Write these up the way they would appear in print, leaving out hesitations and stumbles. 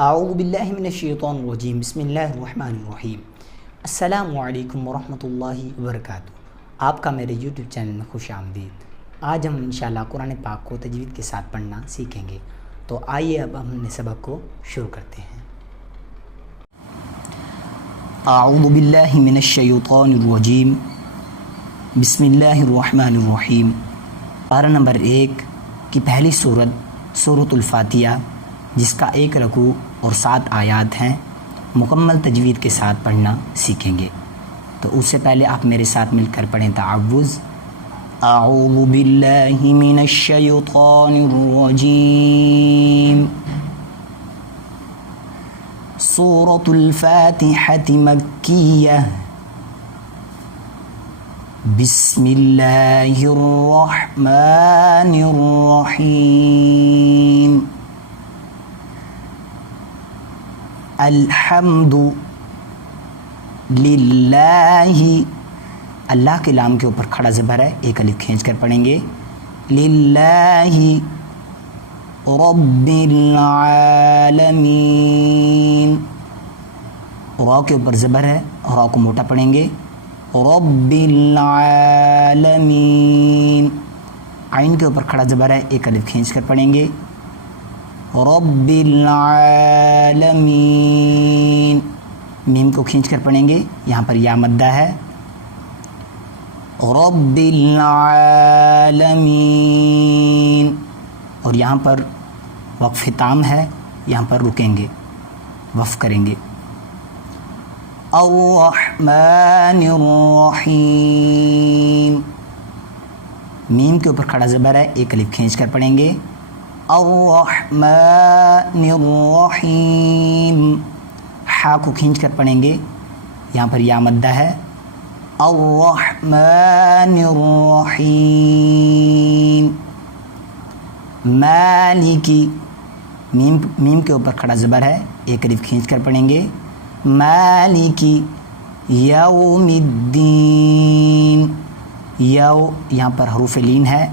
اعوذ باللہ من الشیطان الرجیم بسم اللہ الرحمن الرحیم۔ السلام علیکم ورحمۃ اللہ وبرکاتہ۔ آپ کا میرے یوٹیوب چینل میں خوش آمدید۔ آج ہم انشاءاللہ قرآن پاک کو تجوید کے ساتھ پڑھنا سیکھیں گے، تو آئیے اب ہم نے سبق کو شروع کرتے ہیں۔ اعوذ باللہ من الشیطان الرجیم بسم اللہ الرحمن الرحیم۔ پارہ نمبر 1 کی پہلی سورت سورۃ الفاتحہ، جس کا 1 رکوع اور 7 آیات ہیں، مکمل تجوید کے ساتھ پڑھنا سیکھیں گے۔ تو اس سے پہلے آپ میرے ساتھ مل کر پڑھیں تعوذ۔ اعوذ باللہ من الشیطان الرجیم۔ سورۃ الفاتحہ مکیہ۔ بسم اللہ الرحمن الرحیم۔ الحمد للہ، اللہ کے لام کے اوپر کھڑا زبر ہے، ایک الف کھینچ کر پڑھیں گے۔ للہ رب العالمین، را کے اوپر زبر ہے، را کو موٹا پڑھیں گے۔ رب العالمین، عین کے اوپر کھڑا زبر ہے، ایک الف کھینچ کر پڑھیں گے۔ رب العالمین، میم کو کھینچ کر پڑھیں گے، یہاں پر یا مدہ ہے۔ رب العالمین، اور یہاں پر وقف تام ہے، یہاں پر رکیں گے، وقف کریں گے۔ الرحمن الرحیم، میم کے اوپر کھڑا زبر ہے، ایک الف کھینچ کر پڑھیں گے۔ الرحمن الرحیم، ہا کو کھینچ کر پڑھیں گے، یہاں پر یا مدہ ہے۔ الرحمن الرحیم، مالکی، میم کے اوپر کھڑا زبر ہے، ایک الف کھینچ کر پڑھیں گے۔ مالکی یوم الدین، یو یہاں پر حروف لین ہے،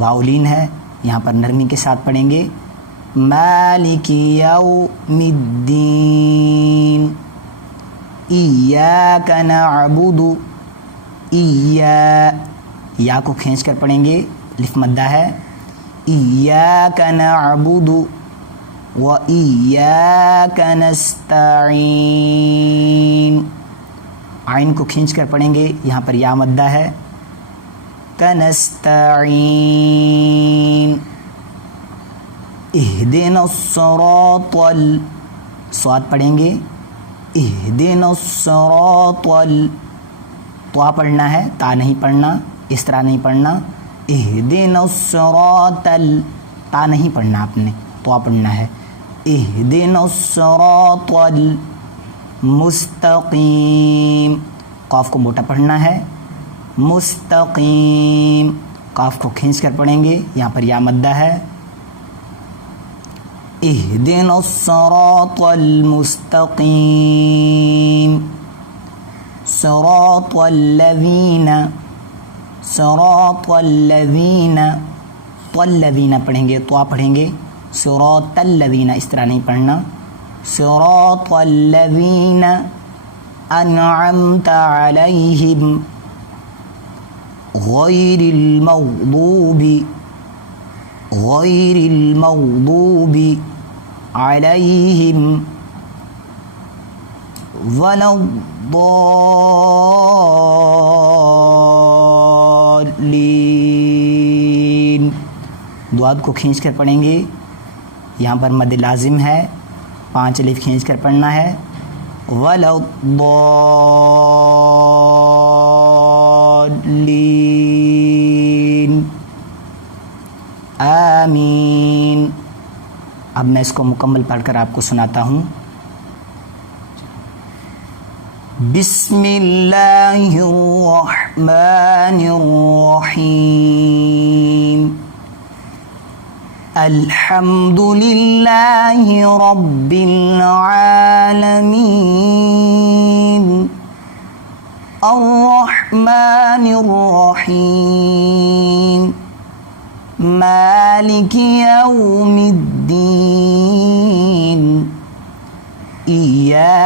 واو لین ہے، یہاں پر نرمی کے ساتھ پڑھیں گے۔ مالک یوم الدین، ایاک نعبد، یا کو کھینچ کر پڑھیں گے، الف مدہ ہے۔ ایاک نعبد و ایاک نستعین، عین کو کھینچ کر پڑھیں گے، یہاں پر یا مدہ ہے۔ کنستعین، اہدنا الصراط صاد پڑھیں گے۔ اہدنا الصراط، طا پڑھنا ہے، تا نہیں پڑھنا، اس طرح نہیں پڑھنا۔ اہدنا الصراط، تا نہیں پڑھنا آپ نے، طا پڑھنا ہے۔ اہدنا الصراط المستقیم، قاف کو موٹا پڑھنا ہے۔ مستقیم، قاف کو کھینچ کر پڑھیں گے، یہاں پر یا مدہ ہے۔ اہدنا الصراط المستقیم، صراط الذین، صراط الذین، الذین پڑھیں گے، طا پڑھیں گے۔ صراط الذین، اس طرح نہیں پڑھنا۔ صراط الذین انعمت علیہم، غیر المغضوب، غیر المغضوب علیہم ولا الضالین، دعات کو کھینچ کر پڑھیں گے، یہاں پر مد لازم ہے، 5 الف کھینچ کر پڑھنا ہے۔ ولا الضالین، آمین۔ اب میں اس کو مکمل پڑھ کر آپ کو سناتا ہوں۔ بسم اللہ الرحمن الرحیم۔ الحمد للہ رب العالمین، الرحمن الرحیم، مالک یوم الدین،